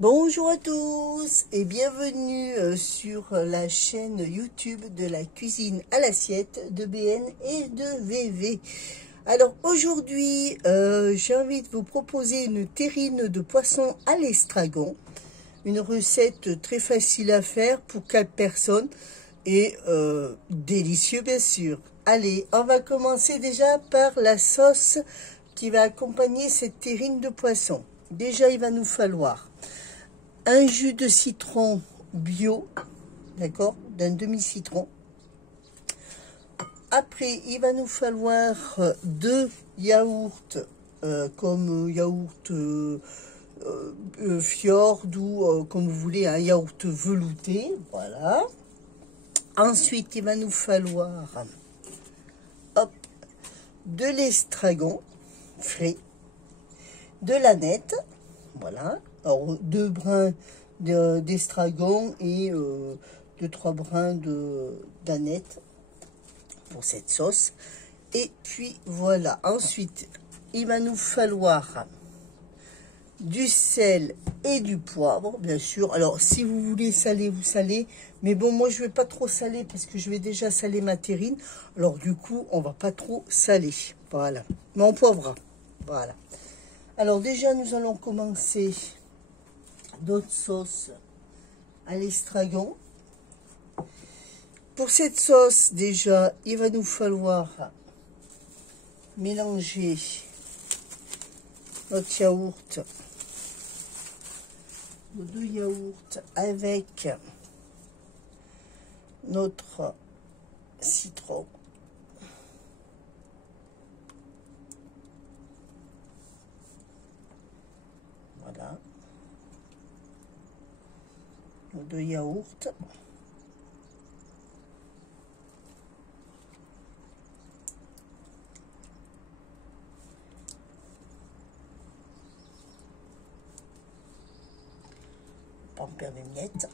Bonjour à tous et bienvenue sur la chaîne YouTube de la cuisine à l'assiette de BN et de VV. Alors aujourd'hui, j'ai envie de vous proposer une terrine de poisson à l'estragon. Une recette très facile à faire pour 4 personnes et délicieux bien sûr. Allez, on va commencer déjà par la sauce qui va accompagner cette terrine de poisson. Déjà, il va nous falloir un jus de citron bio, d'accord, d'un demi-citron. Après, il va nous falloir 2 yaourts, comme yaourt Fjord ou comme vous voulez, un yaourt velouté, voilà. Ensuite, il va nous falloir de l'estragon frais, de l'aneth, voilà. Alors, 2 brins d'estragon et 2-3 brins d'aneth pour cette sauce. Et puis voilà. Ensuite, il va nous falloir du sel et du poivre, bien sûr. Alors, si vous voulez saler, vous salez. Mais bon, moi, je vais pas trop saler parce que je vais déjà saler ma terrine. Alors, du coup, on va pas trop saler. Voilà. Mais on poivrera. Voilà. Alors, déjà, nous allons commencer notre sauce à l'estragon. Pour cette sauce, déjà, il va nous falloir mélanger notre yaourt, nos 2 yaourts avec notre citron. Voilà. Nos 2 yaourts. Pas en perdre des miettes.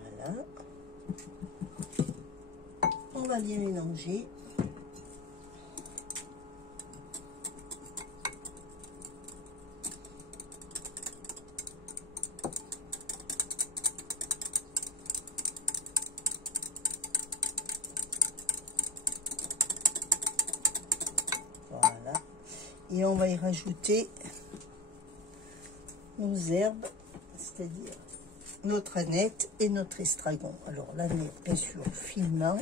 Voilà. On va bien mélanger. Voilà. Et on va y rajouter nos herbes, c'est-à-dire notre aneth et notre estragon. Alors l'aneth, bien sûr, finement.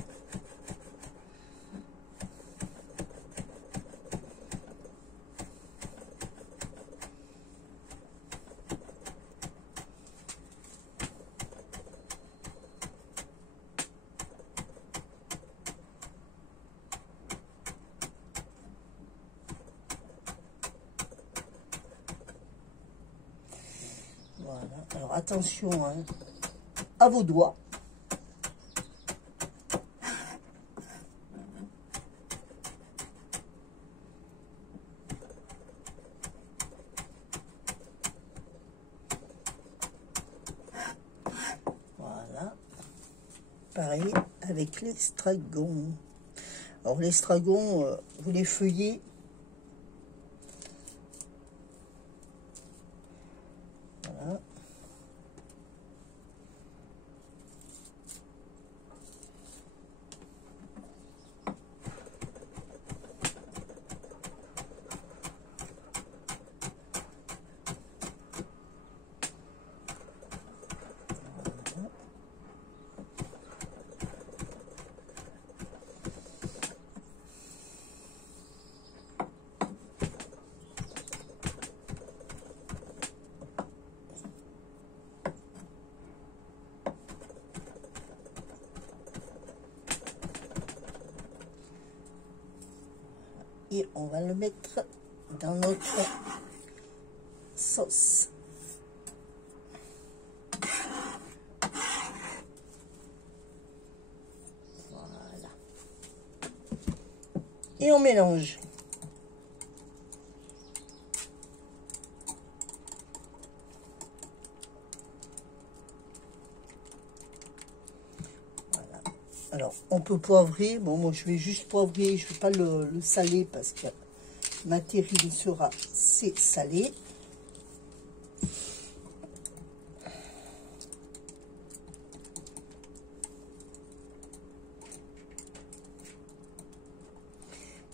Voilà. Alors attention hein, à vos doigts. Voilà. Pareil avec l'estragon. Alors l'estragon, vous les feuillez. Voilà. Et on va le mettre dans notre sauce. Voilà. Et on mélange. Alors, on peut poivrer. Bon, moi, je vais juste poivrer. Je ne vais pas le saler parce que ma terrine sera salée.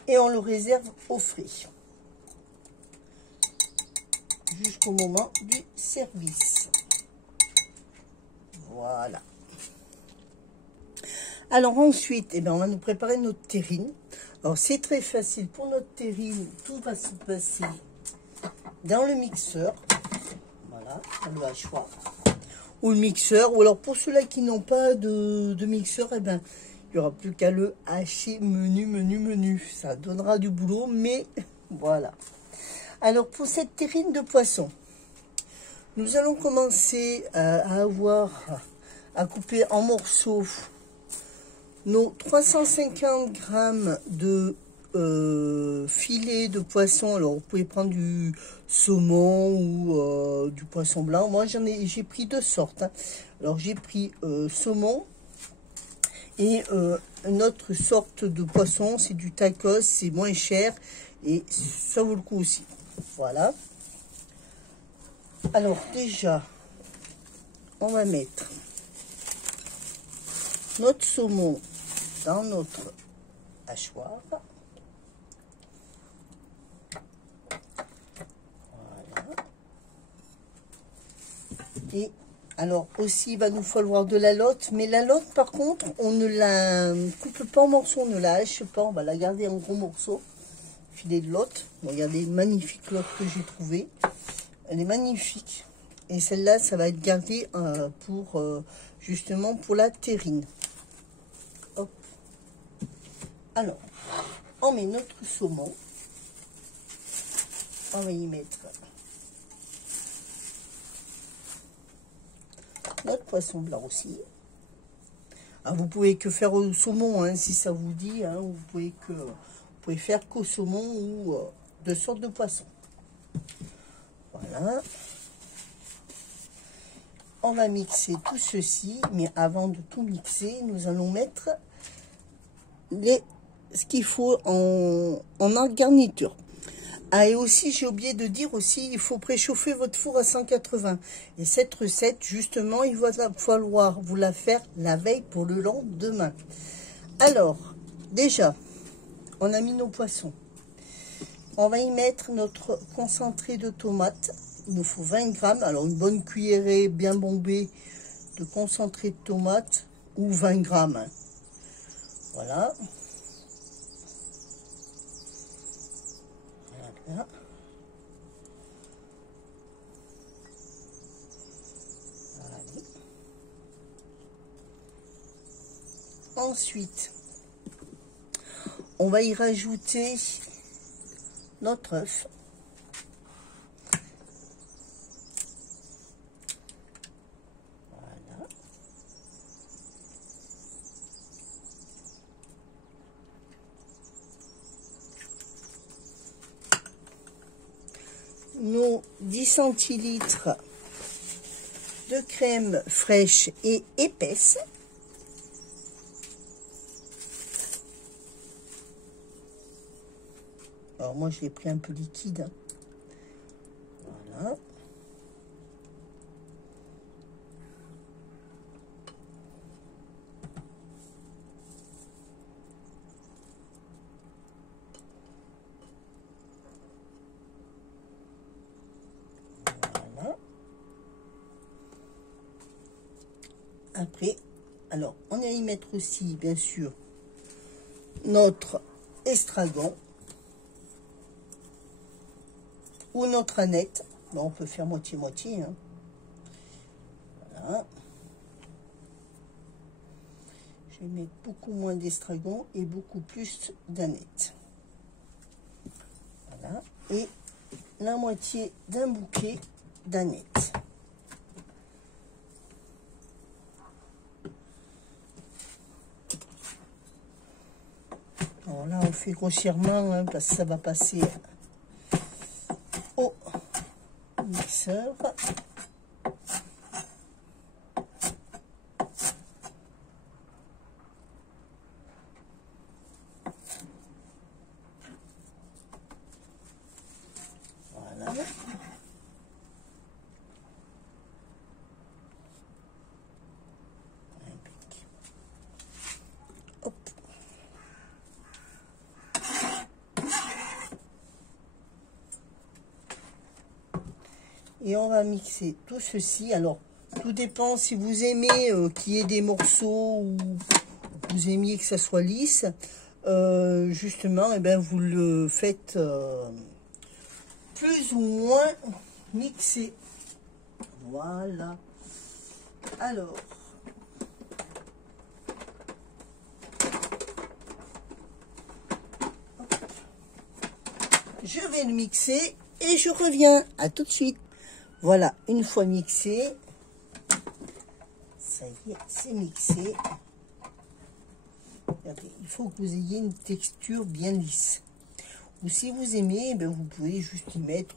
Et on le réserve au frais. Jusqu'au moment du service. Voilà. Alors ensuite, eh bien, on va nous préparer notre terrine. Alors c'est très facile pour notre terrine, tout va se passer dans le mixeur. Voilà, dans le hachoir. Ou le mixeur, ou alors pour ceux-là qui n'ont pas de mixeur, eh ben, il n'y aura plus qu'à le hacher menu. Ça donnera du boulot, mais voilà. Alors pour cette terrine de poisson, nous allons commencer à couper en morceaux nos 350 grammes de filet de poisson. Alors vous pouvez prendre du saumon ou du poisson blanc. Moi j'ai pris deux sortes, hein. Alors j'ai pris saumon et une autre sorte de poisson, c'est du tacos, c'est moins cher et ça vaut le coup aussi. Voilà. Alors déjà on va mettre notre saumon dans notre hachoir. Voilà. Et alors aussi, il va nous falloir de la lotte. Mais la lotte, par contre, on ne la coupe pas en morceaux, on ne la hache pas. On va la garder en gros morceaux. Filet de lotte. Regardez, magnifique lotte que j'ai trouvée. Elle est magnifique. Et celle-là, ça va être gardé pour justement pour la terrine. Hop. Alors, on met notre saumon. On va y mettre notre poisson blanc aussi. Alors, vous pouvez que faire au saumon, hein, si ça vous dit. Hein, vous pouvez faire qu'au saumon ou de sortes de poissons. Voilà. On va mixer tout ceci, mais avant de tout mixer, nous allons mettre ce qu'il faut en garniture. Ah, et aussi, j'ai oublié de dire aussi, il faut préchauffer votre four à 180. Et cette recette, justement, il va falloir vous la faire la veille pour le lendemain. Alors, déjà, on a mis nos poissons. On va y mettre notre concentré de tomate. Il nous faut 20 grammes. Alors, une bonne cuillerée bien bombée de concentré de tomate ou 20 grammes. Voilà. Voilà. Allez. Ensuite, on va y rajouter notre œuf. Voilà. Nos 10 centilitres de crème fraîche et épaisse. Alors moi je l'ai pris un peu liquide. Voilà. Voilà. Après, alors on va y mettre aussi bien sûr notre estragon ou notre aneth. Bon, on peut faire moitié-moitié. Hein. Voilà. Je vais mettre beaucoup moins d'estragon et beaucoup plus d'aneth. Voilà. Et la moitié d'un bouquet d'aneth. Alors là, on fait grossièrement hein, parce que ça va passer au mixeur. Et on va mixer tout ceci. Alors, tout dépend si vous aimez qu'il y ait des morceaux ou vous aimiez que ça soit lisse. Justement, et ben, vous le faites plus ou moins mixer. Voilà. Alors, je vais le mixer et je reviens. À tout de suite. Voilà, une fois mixé, ça y est, c'est mixé. Regardez, il faut que vous ayez une texture bien lisse. Ou si vous aimez, ben vous pouvez juste y mettre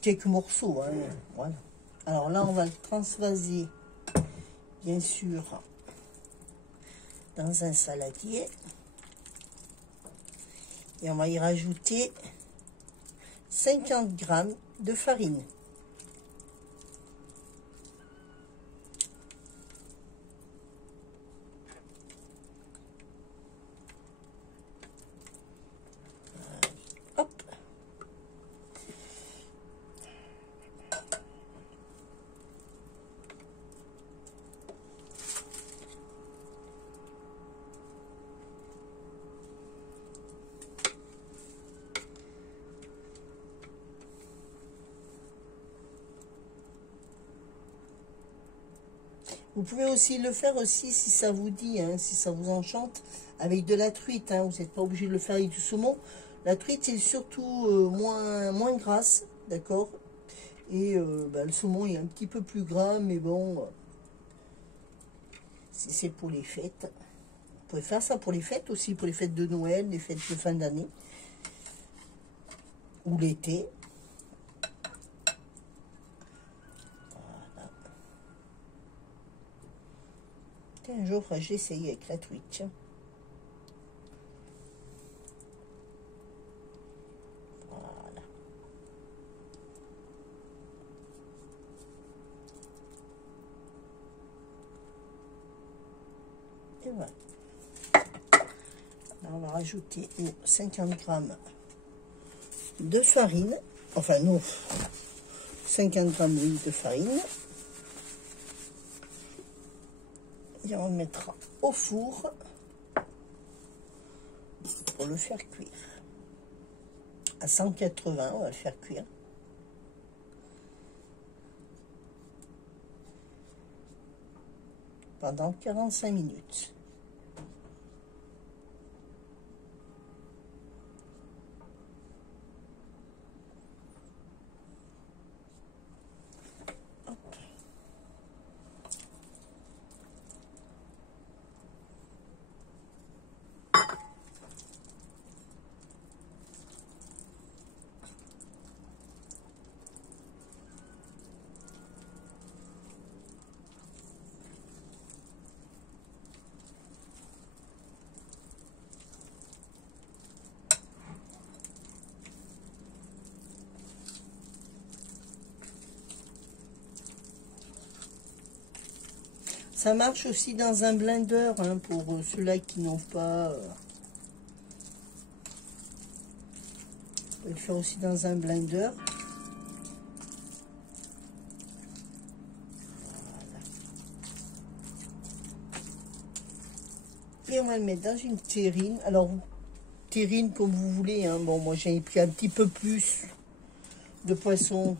quelques morceaux. Hein, voilà. Alors là, on va le transvaser, bien sûr, dans un saladier. Et on va y rajouter 50 g de farine. Hop. Vous pouvez aussi le faire aussi si ça vous dit, hein, si ça vous enchante, avec de la truite. Hein, vous n'êtes pas obligé de le faire avec du saumon. La truite est surtout moins grasse, d'accord. Et bah, le saumon est un petit peu plus gras, mais bon, si c'est pour les fêtes. Vous pouvez faire ça pour les fêtes aussi, pour les fêtes de Noël, les fêtes de fin d'année. Ou l'été. Un jour, j'ai essayé avec la Twitch. Voilà. Et voilà. Là, on va rajouter 50 g de farine. Enfin, non, 50 g de farine. Et on le mettra au four pour le faire cuire. À 180, on va le faire cuire. Pendant 45 minutes. Ça marche aussi dans un blender, hein, pour ceux-là qui n'ont pas... Vous pouvez le faire aussi dans un blender. Voilà. Et on va le mettre dans une terrine. Alors, terrine comme vous voulez. Hein. Bon, moi j'ai pris un petit peu plus de poisson.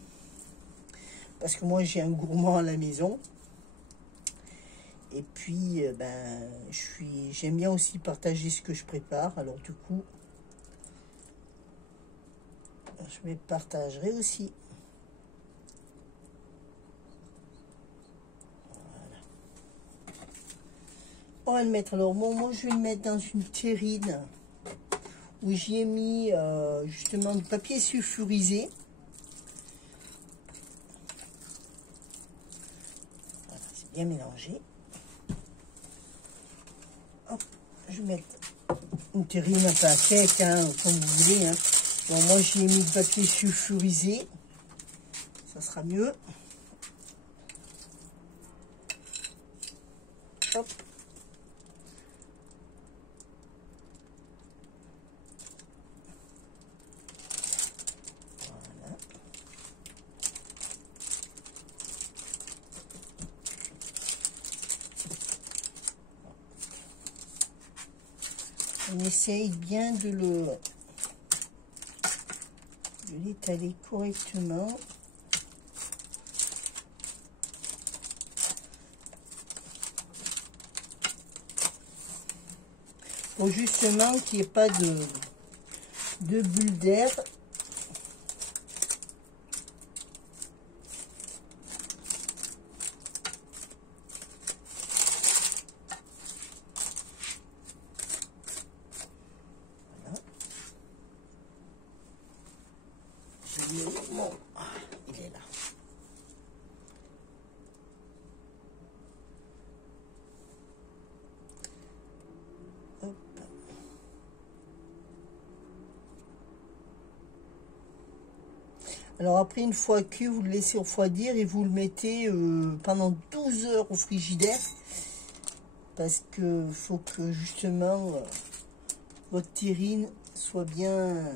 Parce que moi j'ai un gourmand à la maison. Et puis, ben, j'aime bien aussi partager ce que je prépare. Alors du coup, je me partagerai aussi. Voilà. On va le mettre. Alors moi, je vais le mettre dans une terrine où j'y ai mis justement du papier sulfurisé. Voilà, c'est bien mélangé. Hop, je vais mettre une terrine un peu à sec, hein, comme vous voulez. Hein. Bon, moi, j'y ai mis du papier sulfurisé. Ça sera mieux. Hop. Voilà. essaye bien de l'étaler correctement. Pour justement qu'il n'y ait pas de bulles d'air. Bon, il est là. Hop. Alors après, une fois cuit, vous le laissez refroidir et vous le mettez pendant 12 heures au frigidaire. Parce que faut que justement votre terrine soit bien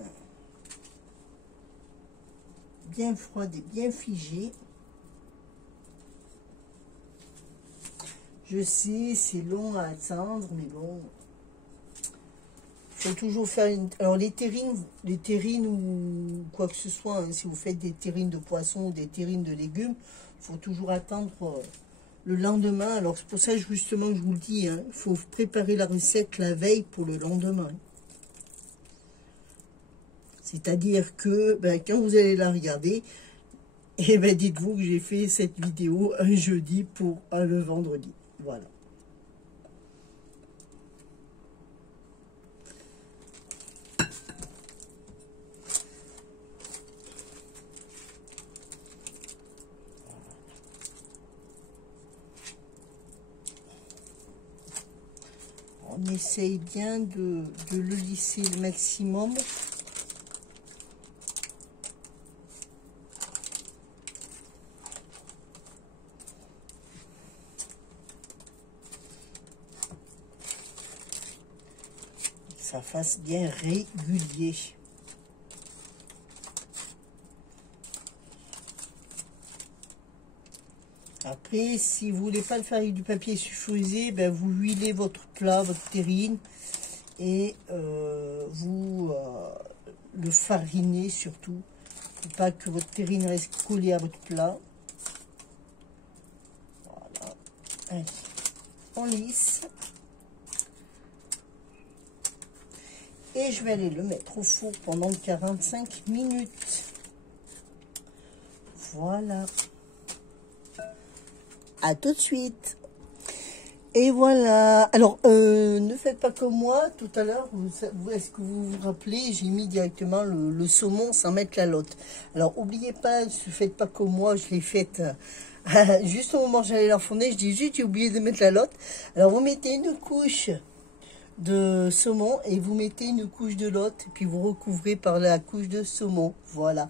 froide et bien figée. Je sais, c'est long à attendre, mais bon. Il faut toujours faire une... Alors les terrines ou quoi que ce soit, hein, si vous faites des terrines de poisson ou des terrines de légumes, il faut toujours attendre le lendemain. Alors c'est pour ça justement que je vous le dis, hein, il faut préparer la recette la veille pour le lendemain. C'est-à-dire que quand vous allez la regarder, et dites-vous que j'ai fait cette vidéo un jeudi pour le vendredi. Voilà. On essaye bien de le lisser le maximum. Ça fasse bien régulier. Après, si vous voulez pas le faire avec du papier sulfurisé, vous huilez votre plat, votre terrine, et vous le farinez surtout. Il ne faut pas que votre terrine reste collée à votre plat. Voilà. Allez, on lisse. Et je vais aller le mettre au four pendant 45 minutes. Voilà. À tout de suite. Et voilà. Alors, ne faites pas comme moi. Tout à l'heure, est-ce que vous vous rappelez, j'ai mis directement le saumon sans mettre la lotte. Alors, n'oubliez pas, ne faites pas comme moi. Je l'ai faite juste au moment où j'allais l'enfourner. Je dis juste, j'ai oublié de mettre la lotte. Alors, vous mettez une couche de saumon et vous mettez une couche de lotte, puis vous recouvrez par la couche de saumon. Voilà.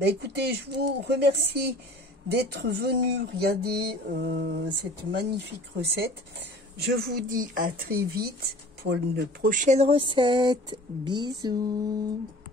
Écoutez, je vous remercie d'être venu regarder cette magnifique recette. Je vous dis à très vite pour une prochaine recette. Bisous.